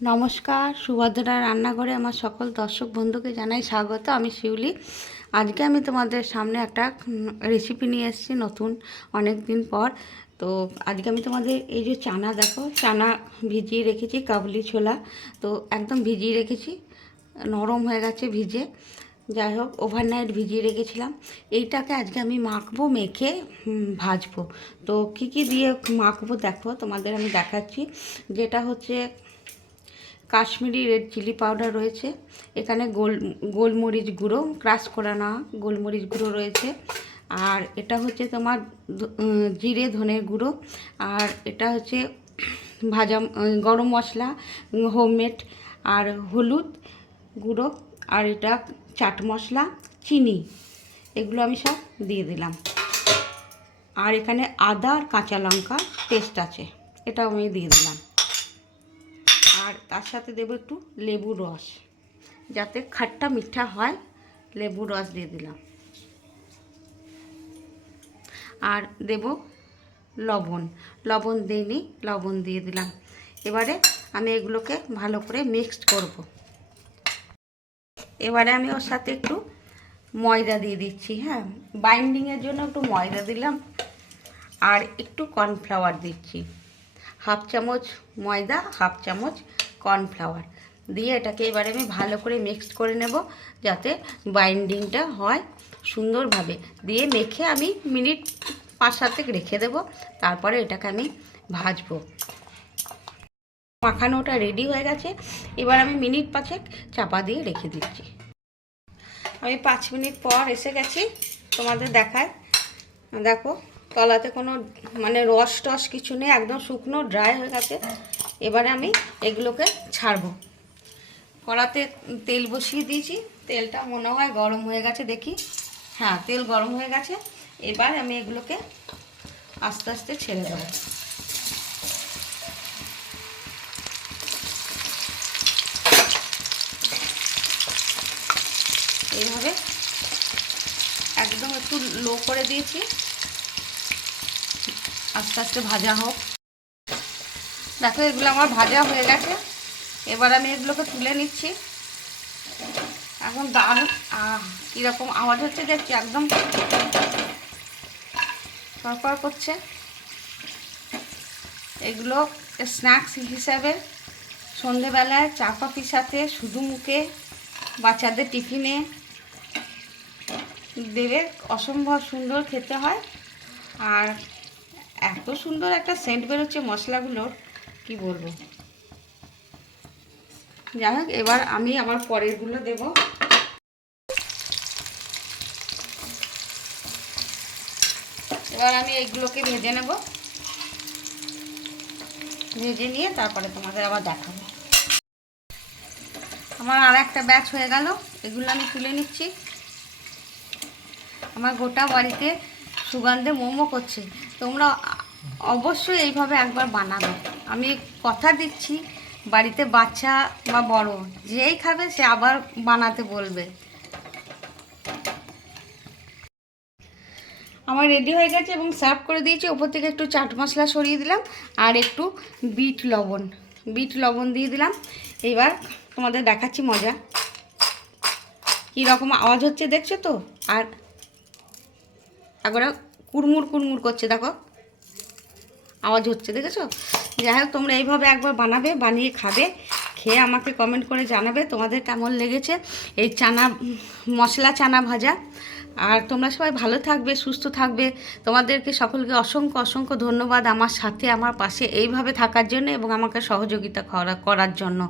নমস্কার, সুভদ্রা রান্নাঘরে আমার সকল দর্শক বন্ধুকে জানাই স্বাগত। আমি শিউলি। আজকে আমি তোমাদের সামনে একটা রেসিপি নিয়ে এসেছি নতুন, অনেক দিন পর। তো আজকে আমি তোমাদের এই যে চানা দেখো, চানা ভিজিয়ে রেখেছি, কাবলি ছোলা। তো একদম ভিজিয়ে রেখেছি, নরম হয়ে গেছে ভিজে। যাই হোক, ওভারনাইট ভিজিয়ে রেখেছিলাম। এইটাকে আজকে আমি মাখবো, মেখে ভাজবো। তো কী কী দিয়ে মাখবো দেখো, তোমাদের আমি দেখাচ্ছি। যেটা হচ্ছে কাশ্মীরি রেড চিলি পাউডার রয়েছে, এখানে গোলমরিচ গুঁড়ো, ক্রাশ করা না, গোলমরিচ গুঁড়ো রয়েছে। আর এটা হচ্ছে তোমার জিরে ধনের গুঁড়ো। আর এটা হচ্ছে ভাজা গরম মশলা হোমমেড, আর হলুদ গুঁড়ো, আর এটা চাট মশলা, চিনি, এগুলো আমি সব দিয়ে দিলাম। আর এখানে আদা আর কাঁচা লঙ্কা পেস্ট আছে, এটাও আমি দিয়ে দিলাম। আর তার সাথে দেবো একটু লেবুর রস, যাতে খাট্টা মিঠা হয়, লেবুর রস দিয়ে দিলাম। আর দেব লবণ দিইনি, লবণ দিয়ে দিলাম। এবারে আমি এগুলোকে ভালো করে মিক্সড করব। এবারে আমি ওর সাথে একটু ময়দা দিয়ে দিচ্ছি। হ্যাঁ, বাইন্ডিংয়ের জন্য একটু ময়দা দিলাম, আর একটু কর্নফ্লাওয়ার দিচ্ছি। হাফ চামচ ময়দা, হাফ চামচ কর্নফ্লাওয়ার দিয়ে এটাকে এবারে আমি ভালো করে মিক্সড করে নেব, যাতে বাইন্ডিংটা হয় সুন্দরভাবে। দিয়ে মেখে আমি মিনিট 5-7 রেখে দেব। তারপরে এটাকে আমি ভাজবো। মাখানোটা রেডি হয়ে গেছে। এবার আমি মিনিট 5 চাপা দিয়ে রেখে দিচ্ছি। আমি 5 মিনিট পর এসে গেছি, তোমাদের দেখায়। দেখো, তলাতে কোনো রস টস কিছু নেই, একদম শুকনো ড্রাই হয়ে গেছে। এবারে আমি এগুলোকে ছাড়বো। কড়াতে তেল বসিয়ে দিয়েছি, তেলটা মনে হয় গরম হয়ে গেছে, দেখি। হ্যাঁ, তেল গরম হয়ে গেছে। এবার আমি এগুলোকে আস্তে আস্তে ছেড়ে দেবো। এইভাবে একদম একটু লো করে দিয়েছি, আস্তে আস্তে ভাজা হোক। দেখো, এগুলো আমার ভাজা হয়ে গেছে। এবার আমি এগুলোকে তুলে নিচ্ছি। এখন দারুণ কীরকম আওয়াজ হচ্ছে দেখছি, একদম কড়কড় করছে। এগুলো স্ন্যাক্স হিসাবে সন্ধেবেলায় চা কফির সাথে শুধু মুখে বাচ্চাদের টিফিনে দেবে, অসম্ভব সুন্দর খেতে হয়। আর এত সুন্দর একটা সেন্ট বেরোচ্ছে মশলাগুলোর, কি বলবো। যাই হোক, এবার আমি আমার পরেরগুলো দেব। এবার আমি এইগুলোকে ভেজে নেব, ভেজে নিয়ে তারপরে তোমাদের আবার দেখাবো। আমার আর একটা ব্যাচ হয়ে গেল, এগুলো আমি তুলে নিচ্ছি। আমার গোটা বাড়িতে সুগন্ধে মোমো করছে। তোমরা অবশ্যই এইভাবে একবার বানাবে। আমি কথা দিচ্ছি, বাড়িতে বাচ্চা বা বড় যেই খাবে সে আবার বানাতে বলবে। আমার রেডি হয়ে গেছে এবং সার্ভ করে দিয়েছি। ওপর থেকে একটু চাট মশলা সরিয়ে দিলাম, আর একটু বিট লবণ দিয়ে দিলাম। এবার তোমাদের দেখাচ্ছি মজা, কীরকম আওয়াজ হচ্ছে দেখছো তো। আর একবার কুড়মুড় করছে, দেখো আওয়াজ হচ্ছে, দেখেছো। যাই হোক, তোমরা এইভাবে একবার বানাবে, বানিয়ে খাবে, খেয়ে আমাকে কমেন্ট করে জানাবে তোমাদের কেমন লেগেছে এই মশলা চানা ভাজা। আর তোমরা সবাই ভালো থাকবে, সুস্থ থাকবে। তোমাদেরকে সকলকে অসংখ্য ধন্যবাদ আমার সাথে, আমার পাশে এইভাবে থাকার জন্য এবং আমাকে সহযোগিতা করার জন্য।